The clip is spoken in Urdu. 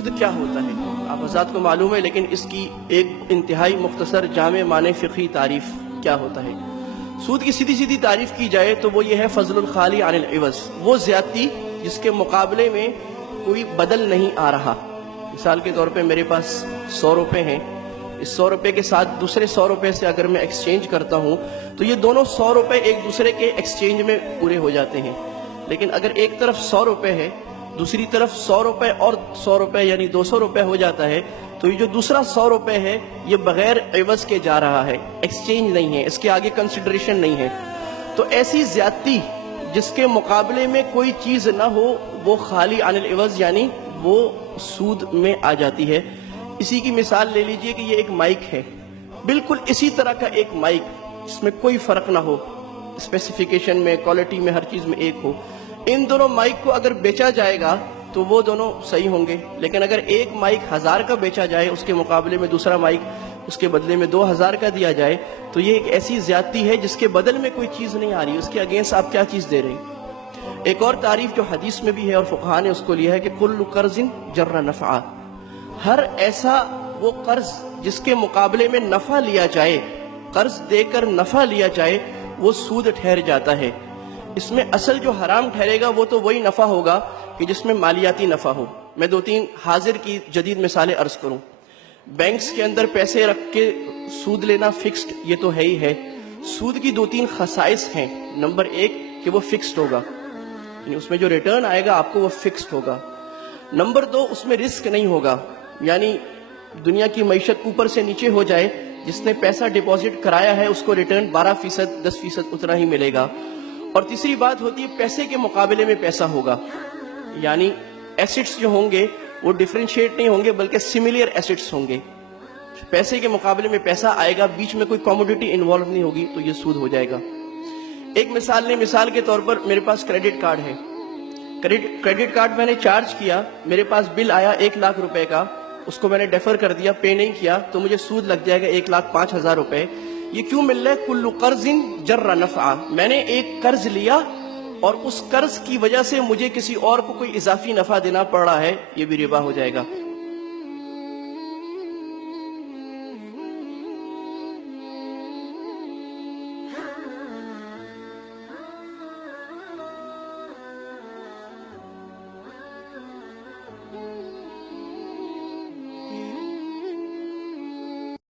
سود کیا ہوتا ہے؟ آپ حضرات کو معلوم ہے، لیکن اس کی ایک انتہائی مختصر جامع معنی فقہی تعریف کیا ہوتا ہے؟ سود کی سیدھی تعریف کی جائے تو وہ یہ ہے فضل الخالی عن العوض، وہ زیادتی جس کے مقابلے میں کوئی بدل نہیں آ رہا۔ مثال کے طور پہ میرے پاس 100 روپے ہیں، اس 100 روپے کے ساتھ دوسرے 100 روپے سے اگر میں ایکسچینج کرتا ہوں تو یہ دونوں 100 روپے ایک دوسرے کے ایکسچینج میں پورے ہو جاتے ہیں۔ لیکن اگر ایک طرف 100 روپے ہے، دوسری طرف 100 روپے اور 100 روپے یعنی 200 روپے ہو جاتا ہے، تو یہ جو دوسرا 100 روپے ہے یہ بغیر عوض کے جا رہا ہے، ایکسچینج نہیں ہے، اس کے آگے کنسیڈریشن نہیں ہے۔ تو ایسی زیادتی جس کے مقابلے میں کوئی چیز نہ ہو وہ خالی عن العوض یعنی وہ سود میں آ جاتی ہے۔ اسی کی مثال لے لیجئے کہ یہ ایک مائک ہے، بالکل اسی طرح کا ایک مائک جس میں کوئی فرق نہ ہو، اسپیسیفیکیشن میں، کوالٹی میں، ہر چیز میں ایک ہو۔ ان دونوں مائک کو اگر بیچا جائے گا تو وہ دونوں صحیح ہوں گے، لیکن اگر ایک مائک 1000 کا بیچا جائے، اس کے مقابلے میں دوسرا مائک اس کے بدلے میں 2000 کا دیا جائے، تو یہ ایک ایسی زیادتی ہے جس کے بدل میں کوئی چیز نہیں آ رہی، اس کے اگینسٹ آپ کیا چیز دے رہے ہیں۔ ایک اور تعریف جو حدیث میں بھی ہے اور فقہاء نے اس کو لیا ہے کہ کل قرض جر نفعا، ہر ایسا وہ قرض جس کے مقابلے میں نفع لیا جائے، قرض دے کر نفع لیا جائے، وہ سود ٹھہر جاتا ہے۔ اس میں اصل جو حرام ٹھہرے گا وہ تو وہی نفع ہوگا کہ جس میں مالیاتی نفع ہو۔ میں 2-3 حاضر کی جدید مثالیں عرض کروں۔ بینکس کے اندر پیسے رکھ کے سود لینا فکسڈ، یہ تو ہے ہی ہے۔ سود کی 2-3 خصائص ہیں۔ نمبر 1 کہ وہ فکسڈ ہوگا، یعنی اس میں جو ریٹرن آئے گا آپ کو وہ فکسڈ ہوگا۔ نمبر 2 اس میں رسک نہیں ہوگا، یعنی دنیا کی معیشت اوپر سے نیچے ہو جائے، جس نے پیسہ ڈپازٹ کرایا ہے اس کو ریٹرن 12%، 10% اتنا ہی ملے گا۔ اور تیسری بات ہوتی ہے پیسے کے مقابلے میں پیسہ ہوگا، یعنی ایسٹس جو ہوں گے وہ ڈیفرینشیٹ نہیں ہوں گے بلکہ سملر ایسٹس ہوں گے۔ پیسے کے مقابلے میں پیسہ آئے گا، بیچ میں کوئی کموڈیٹی انوالو نہیں ہوگی، تو یہ سود ہو جائے گا۔ ایک مثال لیں، مثال کے طور پر میرے پاس کریڈٹ کارڈ ہے، کریڈٹ کارڈ میں نے چارج کیا، میرے پاس بل آیا 1 لاکھ روپے کا، اس کو میں نے ڈیفر کر دیا، پے نہیں کیا، تو مجھے سود لگ جائے گا 1,05,000 روپے۔ یہ کیوں مل رہا ہے؟ کل قرض جر نفعا، میں نے ایک قرض لیا اور اس قرض کی وجہ سے مجھے کسی اور کو کوئی اضافی نفع دینا پڑ رہا ہے، یہ بھی ربا ہو جائے گا۔